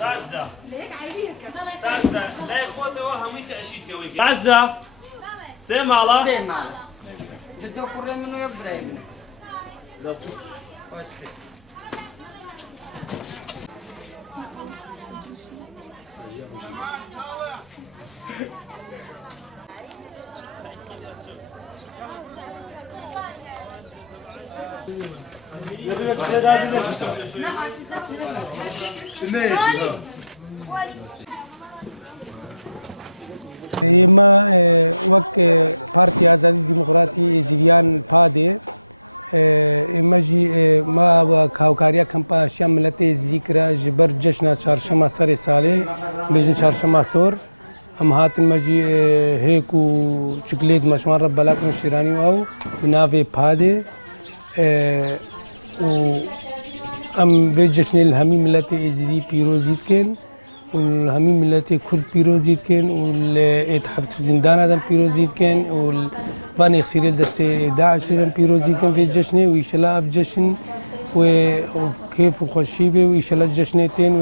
تعزة تعزة لا يخوته وهم تأشيد كوي تعزة سمع الله سمع جدو كوري منو يقبل منه لا سوش ما وقت بارتي آزادی دموکراتی جریان پاده ماجی ما کاوکاریا کمپا شام ملت ذکر جبر جشن چهارشنبه سر ساله بیشتر چهارشنبه سور هم هات ماجی هیکو چکلیت مشوار رب بلاکن شیرانی او بناوی پاده و ام في جشن الهمي ملت ازدي بيروزيت كان والهمي ملت كل بيروزيت كان والاتحاد زندان هذا بيروزيت كان والباني خسير درس داعش هذا بيروزيت كان في الجشن ويشلا في جشن وكيف وخشيبه ويشلا جشنتين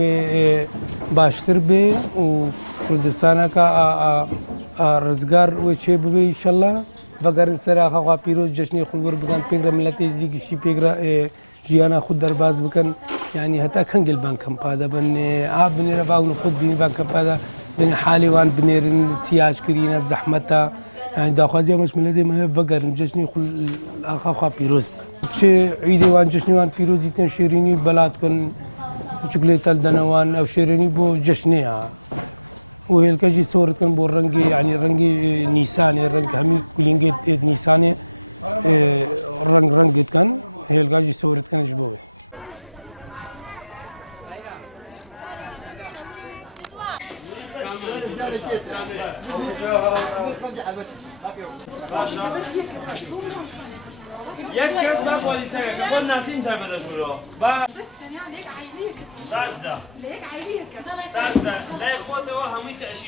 وباشتر به وكردستان كا رزقار وشيب به ان شاء الله فقر سرا خا بيروز جشن خلور بكان بيغرا ملت ازدي شي بيغرا جيانا خود در باز بکن يعني حتى خنجل بانكم هذا بن عاب بن رباون خود بين بانكم هذا بن حالي وان بنيرن سياج كرينا بزحمتها يعني داخل مش ملدي ما هي فقر جشني خل اخا بيروز شي عيدي وان جشني وان بيروز كان شيريني بلاد كان شوكليت الدنوان او شيريني بو جشنيها وهي الكجي صورة كان بو رنجي يعني رنجي نيساني رنج همي كلينجيت نيساني رنج كان هي الجاجي صورت كان جبوه یک کس با پلیسه که خود نسیم سر بده شروع با تعزه لا يخوته وهم تأشيد